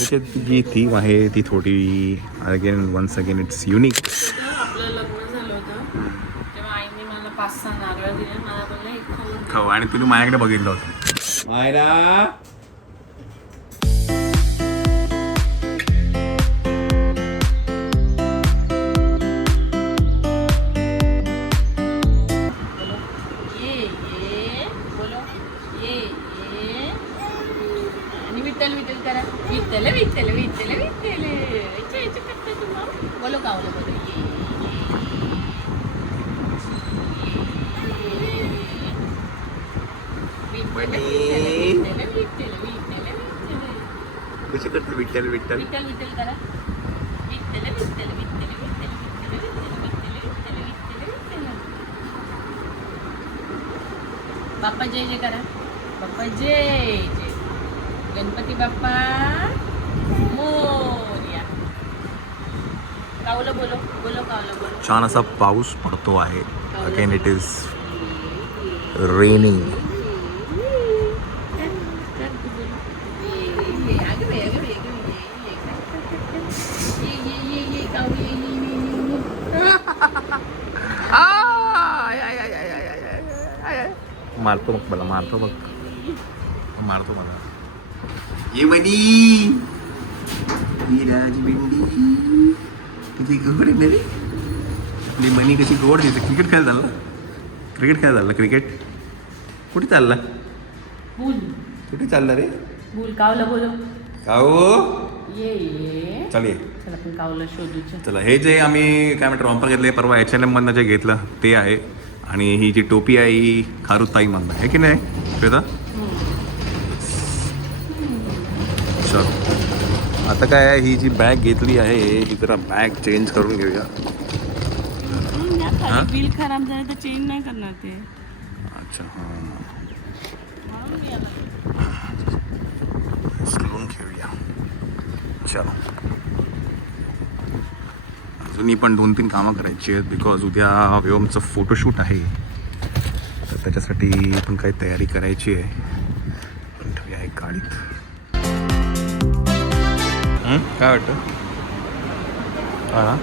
त्याच्यात जी थीम आहे ती थोडी वन्स अगेन इट्स युनिक. आपलं लग्न झालं होतं तेव्हा आईने मला 5-6 नारळ दिले. मला बोलले खाऊ आणि तुम्ही माझ्याकडे बघितलं होतं मायरा. विठ्ठल विठ्ठल करा. विठ्ठल विठ्ठल विठ्ठल विठ्ठल करता तुम्हा बोलो कावलं बोलो कशी करते विठ्ठल विठ्ठल विठ्ठल विठ्ठल करा. विठ्ठल विठ्ठल विठ्ठल विठ्ठल विठ्ठल विठ्ठल विठ्ठल विठ्ठल विठ्ठल. बाप्पा जय जय करा. बाप्पा जय जय. गणपती बाप्पा मोरया. कावलं बोलो बोलो कावलं बोलो. छान असा पाऊस पडतो आहे. Again it is raining. मारतो मग मला मारतो बघ मारतो मला. ये बनी ही राजबिंडी किती गोड आहे ना रे आपली मनी. कशी गोड दिसते. क्रिकेट खेळ झालं. क्रिकेट खेळ झालं. क्रिकेट कुठे चालला. बुल कुठे चालला रे. बुल कावलं बोलो. काऊ ये ये चल ये. चला आपण कावलं शोधूच. चला हे जे आम्ही काय म्हणतो रॉम्पर घेतले परवा H&M मधनं जे घेतलं ते आहे. आणि ही जी टोपी आहे ही खारुताई मधनं आहे की नाही श्वेता. चल आता काय आहे ही जी बॅग घेतली आहे ही जरा बॅग चेंज करून घेऊया. बिल खराब झालं तर चेंज नाही करणार ते. अच्छा म्हणून मी आला. घेऊन घेऊया. चलो अजूनही पण 2-3 कामं करायची आहेत बिकॉज उद्या व्योमचं फोटोशूट आहे तर त्याच्यासाठी पण काही तयारी करायची आहे. पण ठेवूया एक गाडीत. काय वाटतं. हां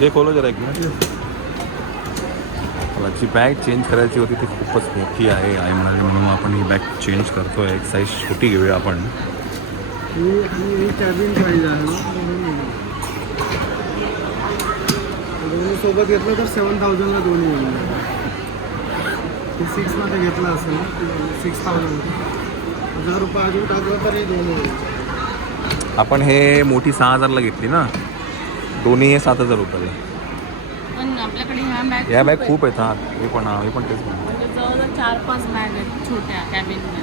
जे खोलो जरा एक मिनिट. मला जी बॅग चेंज करायची होती ती खूपच मोठी आहे. आई म्हणाली म्हणून आपण ही बॅग चेंज करतो आहे. एक साईज छोटी घेऊया आपण. सोबत घेतलं तर 7,000ला दोन्ही येईल. 6मध्ये घेतला असेल 6,000 1000 रुपये अजून टाकलं तरी दोन्ही येईल. आपण हे मोठी 6,000ला घेतली ना. दोन्ही हे 7,000 रुपयाला. पण आपल्याकडे या बॅग खूप आहेत. हां हे पण तेच म्हणतो. म्हणजे जवळजवळ 4-5 बॅग आहेत छोट्या कॅबिनमध्ये.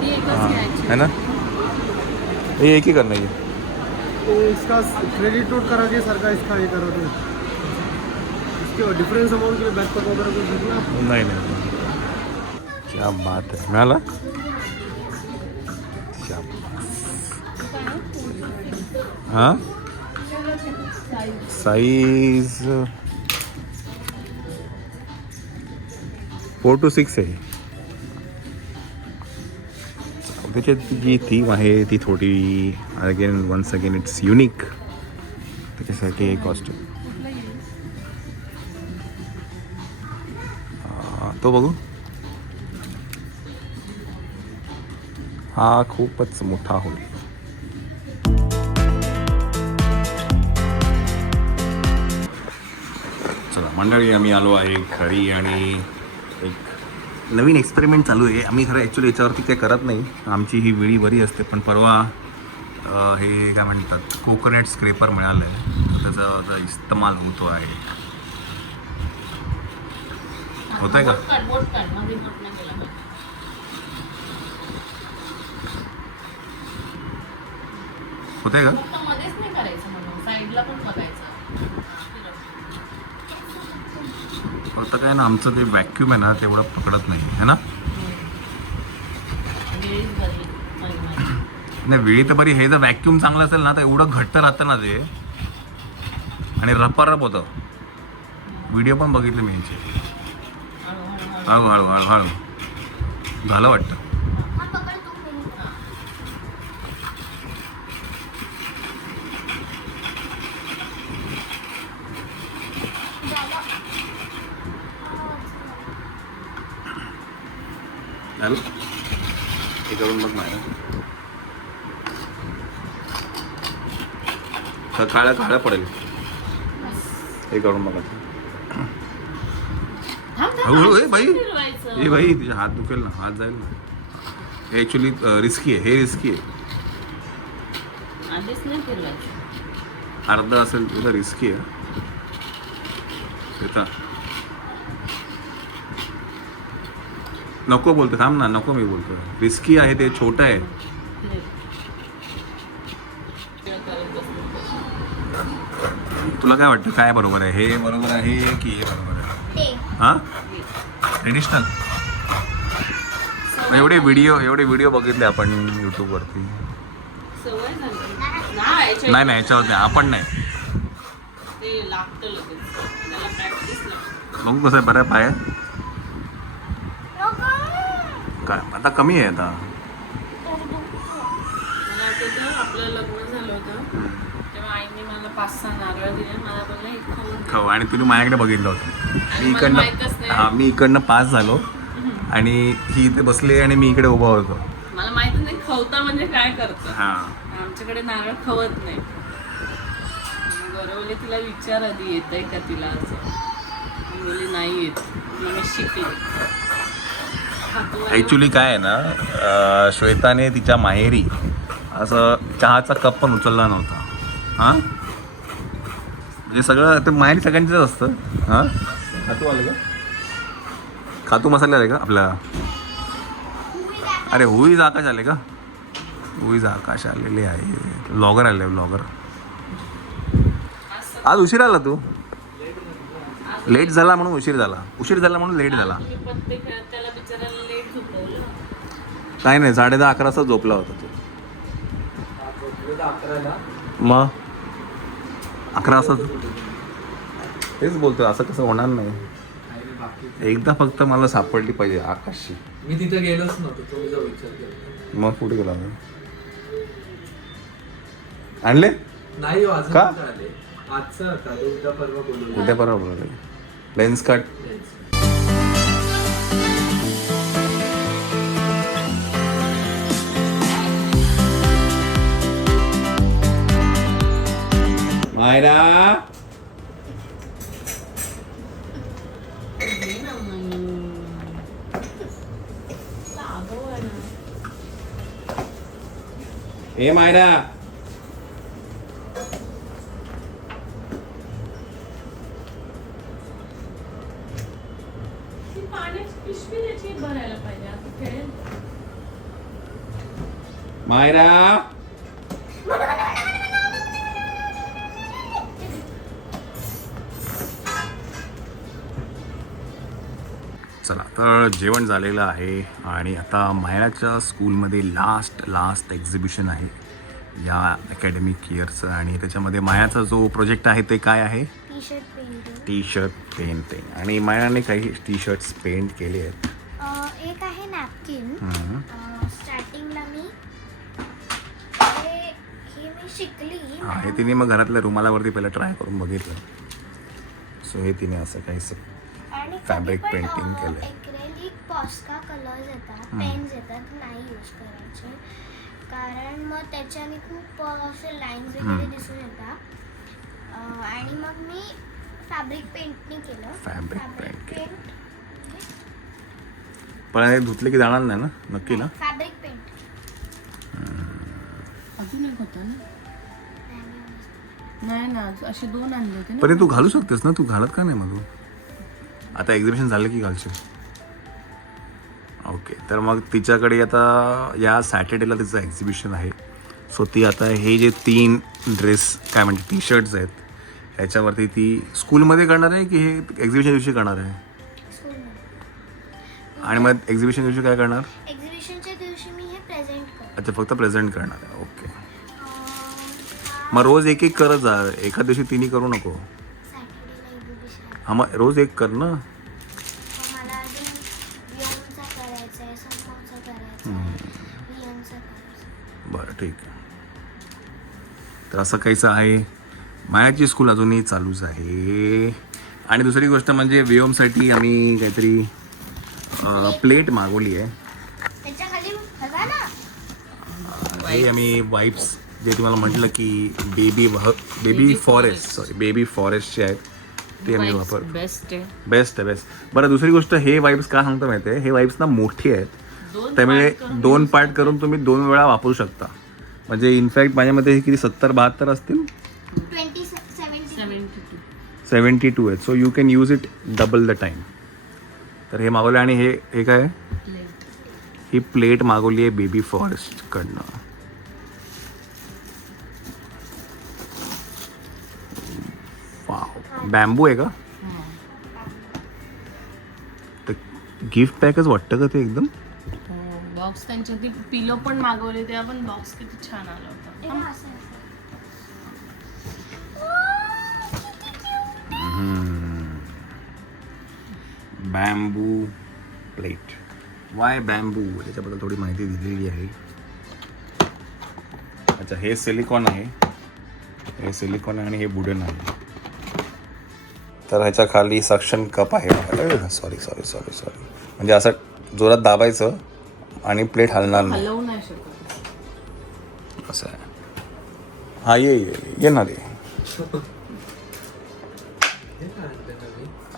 ती एकच घ्यायची है ना. ये एक ही करना है. तो इसका क्रेडिट नोट करा दिए सरकार इसका ये करा दो. इसके डिफरेंस अमाउंट के लिए बैकपैक वगैरह कुछ देखना. नहीं नहीं क्या बात है. मिळाला. हाँ साइज 4 to 6 आहे. त्याच्यात जी थीम आहे ती थोडी वन्स अगेन इट्स युनिक. त्याच्यासाठी एक कॉस्ट्यूम तो बघू. हा खूपच मोठा होईल. चला मंडळी आम्ही आलो आहे घरी आणि एक नवीन एक्सपेरिमेंट चालू आहे. आम्ही खरं ॲक्च्युली याच्यावरती काही करत नाही. आमची ही विळी बरी असते पण परवा हे काय म्हणतात कोकोनट स्क्रेपर मिळालं आहे तर त्याचा इस्तेमाल होतो आहे. होत आहे का. होत आहे का. मध्येच नाही करायचं म्हणून साईडला पण बघायचं. फक्त काय ना आमचं ते व्हॅक्यूम आहे ना तेवढं पकडत नाही है ना. नाही वेळी तर बरी. हे जर व्हॅक्यूम चांगलं असेल ना तर एवढं घट्ट राहतं ना ते आणि रपारप होतं. व्हिडिओ पण बघितले मी यांचे. हळू हळू हळू हळू हळू हळू हळू झालं वाटतं. हा पकड तू मी झालं. झालं हे करून बघ माझ्या काळं काळं पडेल हे करून बघा. हळूहळू ए बाई ए बाई तुझ्या हात दुखेल ना, हात जाईल ना. हे ॲक्च्युली रिस्की आहे, हे रिस्की आहे. आधीच नाही फिरवायचं. अर्धा असेल तुझं रिस्की आहे. श्वेता नको बोलतो, थांब ना, नको मी बोलतो. रिस्की आहे ते, छोटं आहे. तुला काय वाटतं काय बरोबर आहे? हे बरोबर आहे की हे बरोबर आहे? ते हां ट्रेडिशनल. एवढे व्हिडिओ बघितले आपण यूट्यूबवरती. सवय झाली. नाही नाही याच्यावर नाही, आपण नाही. ते लागतं लगेच. त्याला प्रॅक्टिस लागते. मग कसं आहे बरं पाय नको. काय आता कमी आहे आता. मला आठवतं आपलं लग्न झालं होतं तेव्हा आईने मला 5-6 नारळ दिले. मला बोलला हे खाऊन घे. खाऊ. आणि तुम्ही माझ्याकडे बघितलं होतं. आणि मला माहीतच नाही. हां मी इकडनं पास झालो आणि ही इथे बसली आणि मी इकडे उभा होतो. मला माहित नाही खवता म्हणजे काय करतं. हां आमच्याकडे नारळ खवत नाही. गौरवले तिला विचार आधी येतंय का तिला असं. मी बोलली नाही येत. मी शिकले. ॲक्च्युली काय आहे ना, श्वेताने तिच्या माहेरी असं चहाचा कप पण उचलला नव्हता. हां म्हणजे सगळं ते माहेरी सगळ्यांचंच असतं. हां खातू आलं का? खातू मसाले आले का आपल्या? अरे हुईज आकाश आले का? हुईज आकाश आलेले आहे. ब्लॉगर आले ब्लॉगर. आज उशीर आला तू? लेट झाला म्हणून उशीर झाला, उशीर झाला म्हणून लेट झाला. तुम्ही पत्ते खेळत त्याला बिचारायला लेट झोपवलं. नाही नाही 10:30-11 वाजता झोपला होता तो. मग 11 वाजता तेच बोलतो. असं कसं होणार नाही. एकदा फक्त मला सापडली पाहिजे आकाशची. मी तिथे गेलोच नव्हतो, तुम्ही जो विचार केला. मग कुठे गेला? आणले नाही अजून का? आले. आजचा होता, उद्या परवा बोलू. उद्या बरोबर लेन्स कट. मायरा हे ना मयूर. लागव आहे ना. ए मायरा ती पाण्याची पिशवी त्याची भरायला पाहिजे. आता खेळेल. मायरा चला तर जेवण झालेलं आहे आणि आता मायराच्या स्कूलमध्ये लास्ट एक्झिबिशन आहे या अकॅडमिक इयरचं. आणि त्याच्यामध्ये मायाचा जो प्रोजेक्ट आहे ते काय आहे? T shirt painting. T shirt painting. आणि मायाने काही टी शर्ट्स पेंट केले आहेत. एक आहे नॅपकिन. हम्म. स्टार्टिंगला मी ही मी शिकली. हां हे तिने मग घरातल्या रुमालावरती पहिलं ट्राय करून बघितलं. सो हे तिने असं काही आणि फॅब्रिक कधी पण, पेंटिंग केलंय. एक्रेलिक पॉस्का कलर्स येतात, पेन्स येतात, नाही यूज करायचे कारण मग त्याच्याने खूप असे लाईन्स वगैरे दिसून येतात. आणि मग मी फॅब्रिक पेंटने केलं. फॅब्रिक पेंट केलं. पेंट पण हे धुतले की जाणार नाही ना नक्की ना? Fabric paint. अजून एक होतं ना. नाही ना असे 2 आणले होते ना. पण हे तू घालू शकतेस ना, तू घालत का नाही मग? तू आता एक्झिबिशन झालं की घालशील. ओके तर मग तिच्याकडे आता या सॅटर्डेला तिचं एक्झिबिशन आहे. सो ती आता हे जे 3 ड्रेस काय म्हणते टी शर्ट्स आहेत ह्याच्यावरती ती स्कूलमध्ये करणार आहे की हे एक्झिबिशन दिवशी करणार आहे? आणि मग एक्झिबिशन दिवशी काय करणार? एक्झिबिशनच्या दिवशी मी हे प्रेझेंट करते. अच्छा फक्त प्रेझेंट करणार आहे. ओके मग रोज एक करत जा, एका दिवशी 3 करू नको. सॅटर्डेला एक्झिबिशन. हा मग रोज एक कर ना. मग मला अजून वियमचा करायचा आहे, समोरचा करायचा आहे, वियमचा करायचा. बरं ठीक आहे. तर असं काहीच आहे. मायाची स्कूल अजूनही चालूच आहे. आणि दुसरी गोष्ट म्हणजे व्योमसाठी आम्ही काहीतरी प्लेट मागवली आहे. त्याच्या खाली बघा ना. हे आम्ही वाईप्स जे तुम्हाला म्हटलं की बेबी फॉरेस्टचे आहेत ते आम्ही वापरतो. बेस्ट आहे. बेस्ट आहे बेस्ट. बरं दुसरी गोष्ट हे वाईप्स का सांगतो माहिती आहे, हे वाईप्स ना मोठी आहेत, त्यामुळे 2 पार्ट करून तुम्ही 2 वेळा वापरू शकता. म्हणजे इनफॅक्ट माझ्यामध्ये हे किती 70-72 असतील, 72 आहेत. So you can use it double the time. तर हे मागवलं. आणि हे काय आहे? ही प्लेट मागवली आहे बेबी फॉरेस्टकडनं. वाव, बॅम्बू आहे का? तर गिफ्ट पॅकच वाटतं का ते एकदम? बॉक्स त्यांच्या ती पिलो पण मागवले, तेव्हा पण बॉक्स किती छान आला होता. Bamboo plate. वाय बॅम्बू, त्याच्याबद्दल थोडी माहिती दिलेली आहे. अच्छा, हे सिलिकॉन आहे, हे सिलिकॉन आहे आणि हे वुडन आहे. तर ह्याच्या खाली सक्शन कप आहे. सॉरी म्हणजे असं जोरात दाबायचं आणि प्लेट हलणार नाही, हलवू नाही शकत असं आहे. हा ये ना रे.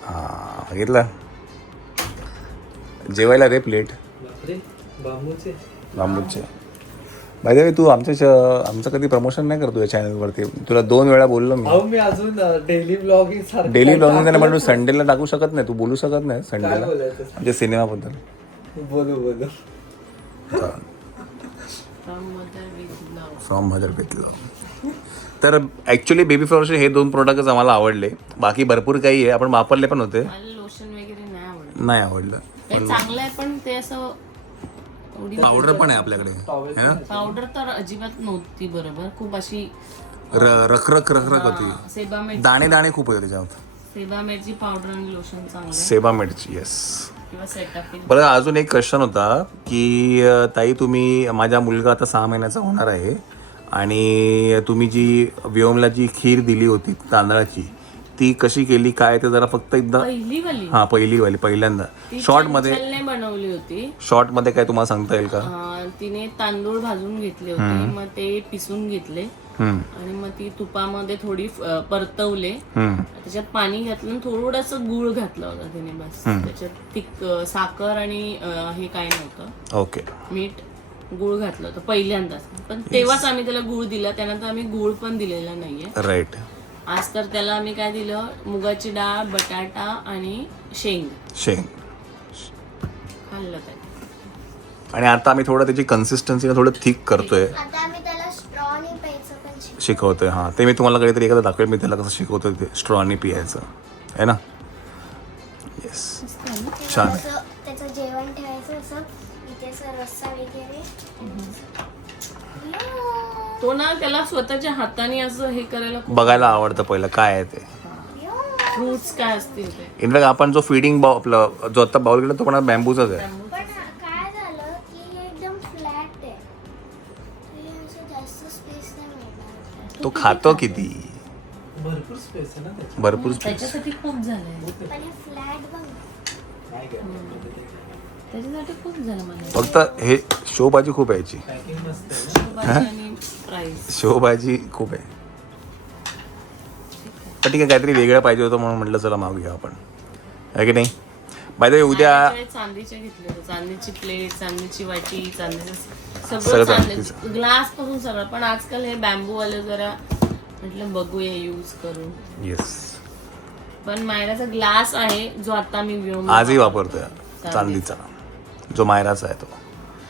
हा घेतला जेवायला रे प्लेट बांबूचे. बाय द वे तू आमचं कधी प्रमोशन नाही करतो या चॅनलवरती. तुला 2 वेळा बोललो मी अजून डेली ब्लॉगिंग त्यांना म्हणून संडेला टाकू शकत नाही, तू बोलू शकत नाही संडेला म्हणजे सिनेमाबद्दल. बोलू फ्रॉम मदर विथ लव्ह. तर ॲक्च्युली बेबी फ्लॉवरचे हे 2 प्रोडक्टच आम्हाला आवडले. बाकी भरपूर काही आहे, आपण वापरले पण होते. मला लोशन वगैरे नाही आवडलं. ते चांगलं आहे पण ते असं पावडर पण आहे आपल्याकडे. पावडर तर अजिबात नव्हती बरोबर, खूप अशी रखरख होती, सेबामेड दाणे खूप होते त्याच्यात. सेबामेडची पावडर आणि लोशन चांगलं सेबामेडची येस. किंवा सेटाफिल. बरं अजून एक क्वेश्चन होता की ताई तुम्ही, माझा मुलगा आता 6 महिन्याचा होणार आहे आणि तुम्ही जी व्योमला जी खीर दिली होती तांदळाची ती कशी केली काय ते जरा फक्त एकदा. पहिली वाली पहिल्यांदा शॉर्टमध्ये बनवली होती. शॉर्टमध्ये काय तुम्हाला सांगता येईल का? तिने तांदूळ भाजून घेतले होते, मग ते पिसून घेतले आणि मग ती तुपामध्ये थोडी परतवले, त्याच्यात पाणी घातलं आणि थोडंसं गुळ घातला होता तिने बस. त्याच्यात साखर आणि हे काय नव्हतं, ओके, मीठ, गुळ घातलं होतं पहिल्यांदाच. पण तेव्हाच आम्ही त्याला गुळ दिला, त्यानंतर आम्ही गुळ पण दिलेला नाहीये. राईट. आज तर त्याला आम्ही काय दिलं, मुगाची डाळ, बटाटा आणि शेंग खाल्लं त्याने. आणि आता आम्ही थोडं त्याची कन्सिस्टन्सी थोडं थिक करतोय, आता आम्ही त्याला स्ट्रॉनी प्यायचं पण शिकवतोय. हां ते मी तुम्हाला काहीतरी एखादं दाखवेल मी त्याला कसं शिकवतोय ते स्ट्रॉनी पियायचं आहे ना. येस छान आहे. त्याचं जेवण ठेवायचं असं इथे असं रस्सा वगैरे. तो ना त्याला स्वतःच्या हाताने असं हे करायला बघायला आवडतं पहिलं काय आहे ते, फ्रुट्स काय असतील ते. इनफॅक्ट आपण जो फीडिंग आपला जो आता बाउल केला तो पण बॅम्बूचाच आहे. पण काय झालं की एकदम फ्लॅट आहे, जास्त स्पेस नाही मिळणार. तो खातो किती, भरपूर स्पेस आहे ना भरपूर स्पेस. त्याच्यासाठी खूप झालंय, पण फ्लॅट बघ. त्याच्यासाठी खूप झालं मला. फक्त हे शेवभाजी खूप आहे याची, आणि प्राईस शेवभाजी खूप आहे. पण ठीक आहे काहीतरी वेगळं पाहिजे होतं म्हणून म्हटलं चला मागूया आपण, आहे की नाही. बाय द वे उद्या चांदीचे घेतले होते, चांदीची प्लेट, चांदीची वाटी, चांदीचं सगळं सगळं चांदीचं. चांदीचं, ग्लास पासून सगळं. पण आजकाल हे बॅम्बू वाले जरा म्हटलं बघूया यूज करून. येस पण मायराचा ग्लास आहे जो आता मी आजही वापरतोय चांदीचा, जो मायराचा आहे तो.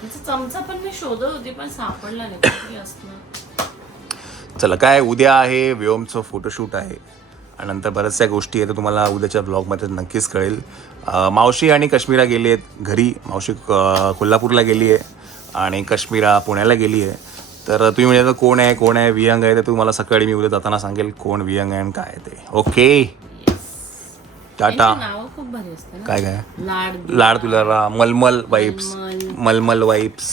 त्याचा चमचा पण मी शोधत होती पण सापडला नाही, कुठे असणार. चला काय उद्या आहे व्योमचं फोटोशूट आहे आणि नंतर बऱ्याचशा गोष्टी आहेत, तुम्हाला उद्याच्या ब्लॉगमध्ये नक्कीच कळेल. मावशी आणि कश्मीरा गेली आहेत घरी. मावशी कोल्हापूरला गेली आहे आणि कश्मीरा पुण्याला गेली आहे. तर तुम्ही म्हणजे कोण आहे विहंग आहे, तर तुम्हाला सकाळी मी उद्या जाताना सांगेल कोण विहंग आहे आणि काय ते. ओके टाटा नाव खूप भारी असतं ना. काय काय लाड लाड तुलारा, मलमल वाईप्स, मलमल. मलमल वाईप्स,